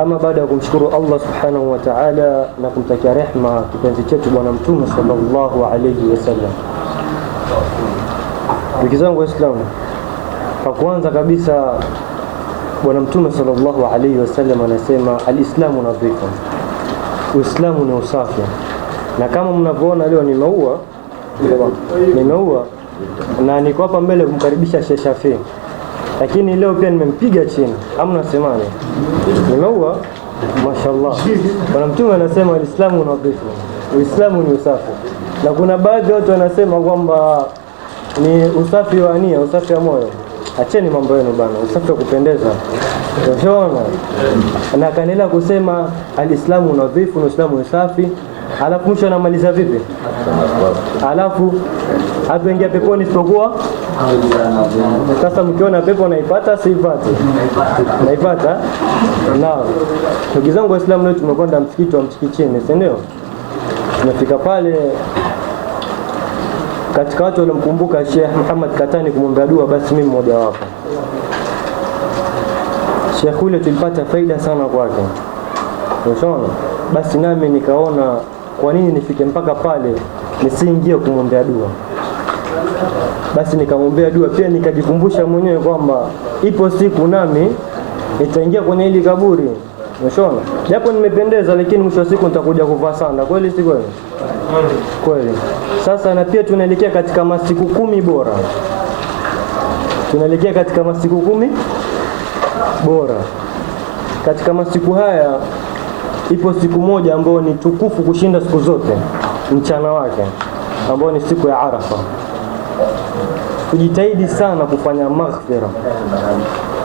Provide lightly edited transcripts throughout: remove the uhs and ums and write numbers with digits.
Ama baada ya kumshukuru Allah subhanahu wa ta'ala na kumtakia rehma kipenzi chetu bwana mtume sallallahu alayhi wasallam, ndugu zangu Waislamu, kwa kwanza kabisa bwana mtume sallallahu alayhi wasallam anasema alislamu nadhifu, Uislamu ni usafi. Na kama mnavyoona leo nimeua na niko hapa mbele kumkaribisha Sheikh Shafii, lakini leo pia nimempiga chini. Hamna semaje, nimeua mashaallah. Bwana mtume anasema alislamu nadhifu, Uislamu ni usafi. Na kuna baadhi ya watu wanasema kwamba ni usafi wa nia, usafi wa moyo. Acheni mambo yenu bana, usafi wa kupendeza. Unaona? Na akaendelea kusema alislamu nadhifu, na Uislamu ni safi. Alafu mwisho anamaliza vipi? Alafu hatuingia peponi isipokuwa. Sasa mkiona pepo naipata siipate? Naipata. Na ndugu zangu Waislamu, leo tumekwenda msikiti wa Mchikichini, si ndio? Tumefika pale katika watu waliomkumbuka Sheikh Muhammad Katani kumwombea dua, basi mimi mmoja wapo. Sheikh yule tulipata faida sana kwake. Unaona? Basi nami nikaona kwa nini nifike mpaka pale nisiingie kumwombea dua. Basi nikamwombea dua pia, nikajikumbusha mwenyewe kwamba ipo siku nami nitaingia kwenye hili kaburi. Unaona? Japo nimependeza, lakini mwisho wa siku nitakuja kuvaa sanda. Kweli si kweli? Kweli. Sasa na pia tunaelekea katika masiku 10 bora. Tunaelekea katika masiku 10 bora. Katika masiku haya ipo siku moja ambayo ni tukufu kushinda siku zote, mchana wake ambao ni siku ya Arafa. Tujitahidi sana kufanya maghfira.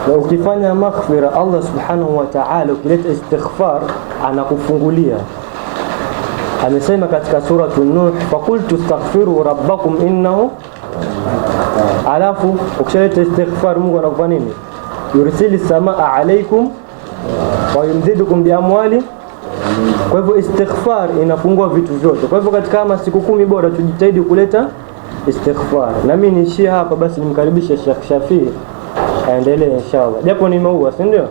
Na ukifanya maghfira, Allah subhanahu wa ta'ala ukileta istighfar anakufungulia. Amesema katika suratu Nuh, faqultu astaghfiru rabbakum innahu. Alafu ukishaleta istighfar, Mungu anakupa nini? Yursilis samaa alaykum wa yumdidukum biamwali. Kwa hivyo istighfar inafungua vitu vyote. Kwa hivyo katika masiku 10 bora tujitahidi kuleta istighfar. Na mimi niishie hapa, basi nimkaribishe Sheikh Shafii aendelee inshallah. Japo nimeua, si ndio?